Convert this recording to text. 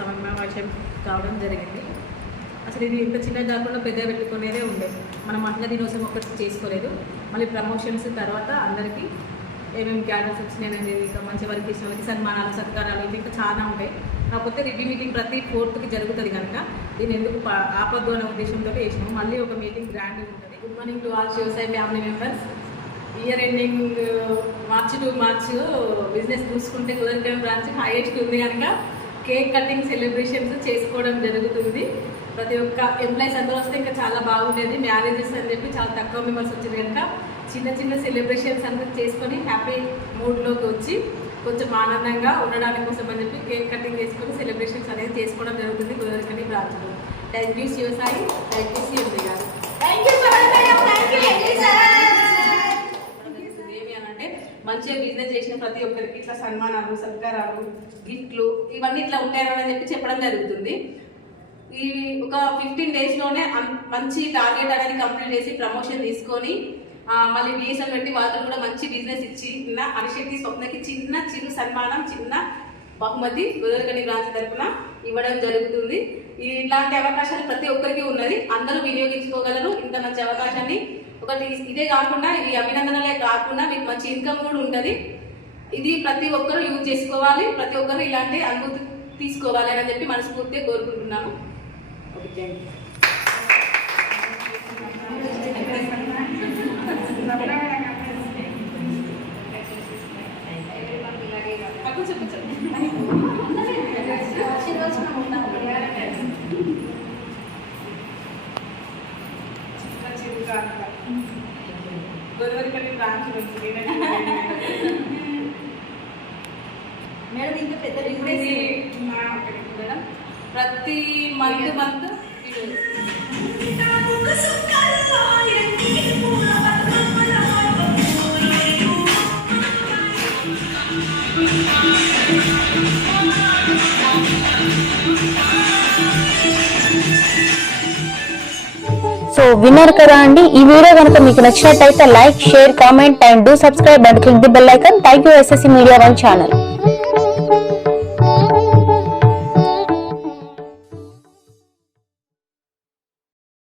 సమావేశం కావడం జరిగింది. అసలు ఇది ఇంత చిన్నగా కాకుండా పెద్దగా పెట్టుకునేదే ఉండేది. మనం మహిళా దినోత్సవం ఒకటి చేసుకోలేదు. మళ్ళీ ప్రమోషన్స్ తర్వాత అందరికీ ఏమేమి క్యాడర్స్ వచ్చినాయి అనేది, ఇంకా మంచి వరకు ఇచ్చిన వాళ్ళకి సన్మానాలు, సత్కారాలు, ఇది ఇంకా చాలా ఉంటాయి. కాకపోతే రివ్యూ మీటింగ్ ప్రతి 4th జరుగుతుంది కనుక దీన్ని ఎందుకు ఆపద్దు అనే ఉద్దేశంతో వేసినాము. మళ్ళీ ఒక మీటింగ్ గ్రాండ్ ఉంటుంది. Good morning to all Shivasai family members. Year ending March to March business చూసుకుంటే కుదరకం బ్రాంచ్ హైయెస్ట్ ఉంది కనుక కేక్ కటింగ్ సెలబ్రేషన్స్ చేసుకోవడం జరుగుతుంది. ప్రతి ఒక్క ఎంప్లాయీస్ అందరూ వస్తే ఇంకా చాలా బాగుండేది. మ్యారేజెస్ అని చెప్పి చాలా తక్కువ మెంబర్స్ వచ్చింది కనుక చిన్న చిన్న సెలబ్రేషన్స్ అందరూ చేసుకొని హ్యాపీ మూడ్లోకి వచ్చి కొంచెం ఆనందంగా ఉండడానికి కోసం అని చెప్పి కేక్ కటింగ్ చేసుకొని సెలబ్రేషన్స్ అనేది చేసుకోవడం జరుగుతుంది కుదరకని బ్రాంచ్లో. Thank you Shivasai, thank you CMD గారు. ఏమి అని అంటే మంచిగా బిజినెస్ చేసిన ప్రతి ఒక్కరికి ఇట్లా సన్మానాలు, సత్కారాలు, గిఫ్ట్లు ఇవన్నీ ఇట్లా ఉంటాయని చెప్పి చెప్పడం జరుగుతుంది. ఈ ఒక 15 daysలోనే మంచి టార్గెట్ అనేది కంప్లీట్ చేసి ప్రమోషన్ తీసుకొని మళ్ళీ బిఎస్ఎల్ పెట్టి వాళ్ళతో కూడా మంచి బిజినెస్ ఇచ్చి అనిశక్తి స్వప్నకి చిరు సన్మానం, చిన్న బహుమతి గోదావరిఖని బ్రాంచ్ తరఫున ఇవ్వడం జరుగుతుంది. ఇలాంటి అవకాశాలు ప్రతి ఒక్కరికి ఉన్నది, అందరూ వినియోగించుకోగలరు. ఇంత మంచి అవకాశాన్ని ఒకటి ఇదే కాకుండా ఈ అభినందనలే కాకుండా మీకు మంచి ఇన్కమ్ కూడా ఉంటుంది. ఇది ప్రతి ఒక్కరు యూజ్ చేసుకోవాలి, ప్రతి ఒక్కరు ఇలాంటి అనుభూతి తీసుకోవాలి అని చెప్పి మనస్ఫూర్తిగా కోరుకుంటున్నాను. ఓకే, గోదావరిఖని బ్రాంచ్ మేడం ఇంకా పెద్ద మేడం ప్రతి మంత్ సో విన్నర్ కదా అండి. ఈ వీడియో కనుక మీకు నచ్చినట్టయితే like, share, comment and do subscribe and click the bell icon. Thank you SSC Media One channel.